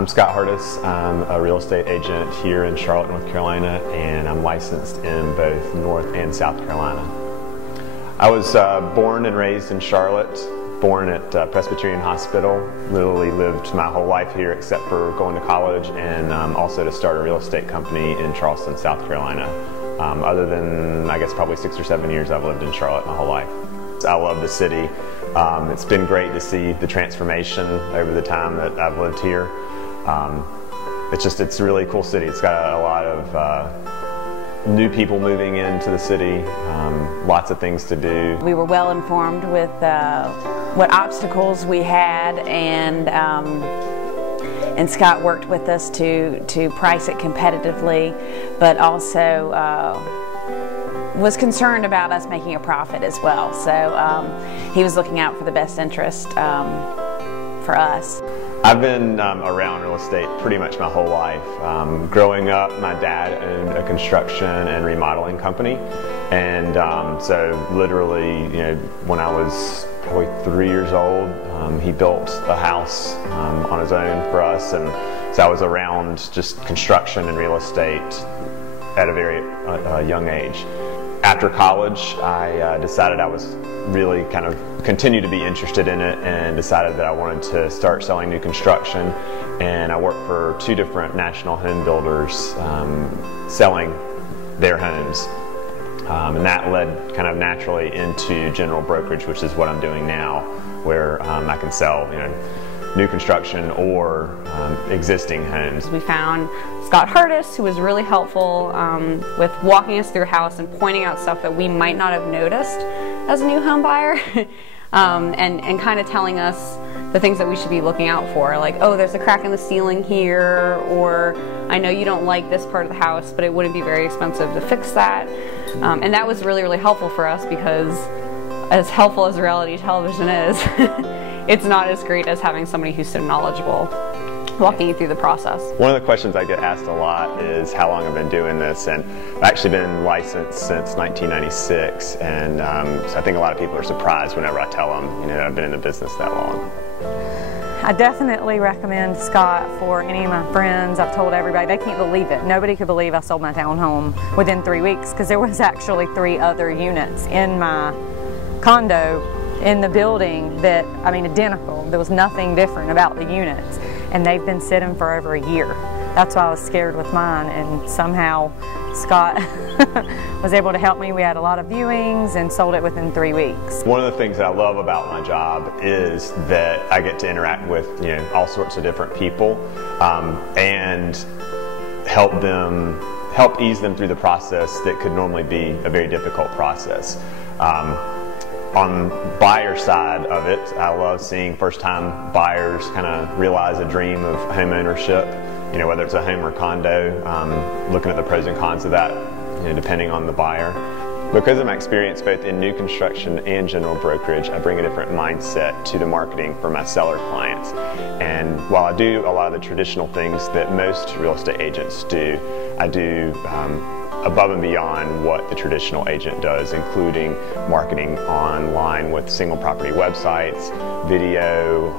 I'm Scott Hartis. I'm a real estate agent here in Charlotte, North Carolina, and I'm licensed in both North and South Carolina. I was born and raised in Charlotte, born at Presbyterian Hospital. Literally lived my whole life here except for going to college and also to start a real estate company in Charleston, South Carolina. Other than, I guess, probably 6 or 7 years I've lived in Charlotte my whole life. I love the city. It's been great to see the transformation over the time that I've lived here. It's a really cool city. It's got a lot of new people moving into the city, lots of things to do. We were well informed with what obstacles we had, and Scott worked with us to price it competitively, but also was concerned about us making a profit as well. So he was looking out for the best interest for us. I've been around real estate pretty much my whole life. Growing up, my dad owned a construction and remodeling company, and so literally, when I was probably 3 years old, he built a house on his own for us, and so I was around just construction and real estate at a very young age. After college, I decided I was really kind of continue to be interested in it, and decided that I wanted to start selling new construction. And I worked for 2 different national home builders selling their homes. And that led kind of naturally into general brokerage, which is what I'm doing now, where I can sell new construction or existing homes. We found Scott Hartis, who was really helpful with walking us through a house and pointing out stuff that we might not have noticed as a new home buyer, and kind of telling us the things that we should be looking out for, like, oh, there's a crack in the ceiling here, or I know you don't like this part of the house, but it wouldn't be very expensive to fix that. And that was really, really helpful for us, because as helpful as reality television is, it's not as great as having somebody who's so knowledgeable walking you through the process. One of the questions I get asked a lot is how long I've been doing this, and I've actually been licensed since 1996, and so I think a lot of people are surprised whenever I tell them that I've been in the business that long. I definitely recommend Scott for any of my friends. I've told everybody, they can't believe it. Nobody could believe I sold my townhome within 3 weeks, because there was actually 3 other units in my condo in the building that, I mean, identical. There was nothing different about the units, and they've been sitting for over a year. That's why I was scared with mine, and somehow Scott was able to help me. We had a lot of viewings and sold it within 3 weeks. One of the things that I love about my job is that I get to interact with all sorts of different people, and help ease them through the process that could normally be a very difficult process. On the buyer side of it, I love seeing first-time buyers kind of realize a dream of home ownership, whether it's a home or condo, looking at the pros and cons of that, depending on the buyer. Because of my experience both in new construction and general brokerage, I bring a different mindset to the marketing for my seller clients. And while I do a lot of the traditional things that most real estate agents do, I do above and beyond what the traditional agent does, including marketing online with single property websites, video,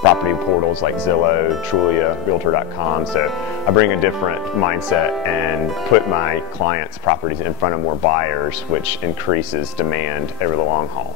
property portals like Zillow, Trulia, Realtor.com. So I bring a different mindset and put my clients' properties in front of more buyers, which increases demand over the long haul.